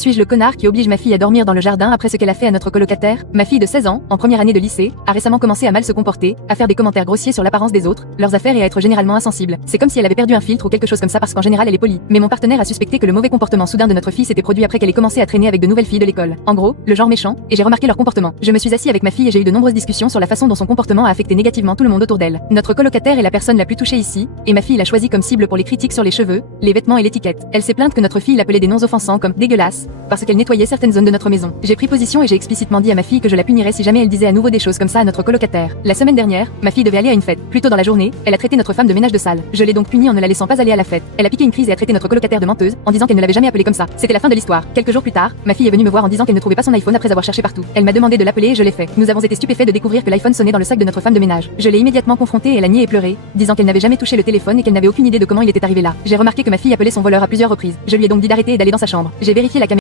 Suis-je le connard qui oblige ma fille à dormir dans le jardin après ce qu'elle a fait à notre colocataire? Ma fille de 16 ans, en première année de lycée, a récemment commencé à mal se comporter, à faire des commentaires grossiers sur l'apparence des autres, leurs affaires et à être généralement insensible. C'est comme si elle avait perdu un filtre ou quelque chose comme ça parce qu'en général elle est polie. Mais mon partenaire a suspecté que le mauvais comportement soudain de notre fille s'était produit après qu'elle ait commencé à traîner avec de nouvelles filles de l'école. En gros, le genre méchant, et j'ai remarqué leur comportement. Je me suis assis avec ma fille et j'ai eu de nombreuses discussions sur la façon dont son comportement a affecté négativement tout le monde autour d'elle. Notre colocataire est la personne la plus touchée ici, et ma fille l'a choisi comme cible pour les critiques sur les cheveux, les vêtements et l'étiquette. Elle s'est plainte que notre fille l'appelait des noms offensants comme dégueulasse, parce qu'elle nettoyait certaines zones de notre maison. J'ai pris position et j'ai explicitement dit à ma fille que je la punirais si jamais elle disait à nouveau des choses comme ça à notre colocataire. La semaine dernière, ma fille devait aller à une fête. Plus tôt dans la journée, elle a traité notre femme de ménage de salle. Je l'ai donc punie en ne la laissant pas aller à la fête. Elle a piqué une crise et a traité notre colocataire de menteuse, en disant qu'elle ne l'avait jamais appelée comme ça. C'était la fin de l'histoire. Quelques jours plus tard, ma fille est venue me voir en disant qu'elle ne trouvait pas son iPhone après avoir cherché partout. Elle m'a demandé de l'appeler et je l'ai fait. Nous avons été stupéfaits de découvrir que l'iPhone sonnait dans le sac de notre femme de ménage. Je l'ai immédiatement confrontée et elle a nié et pleuré, disant qu'elle n'avait jamais touché le téléphone et qu'elle n'avait aucune idée de comment il était arrivé là. J'ai remarqué que ma fille appelait son voleur à plusieurs reprises. Je lui ai donc dit d'arrêter et d'aller dans sa chambre. J'ai vérifié la caméra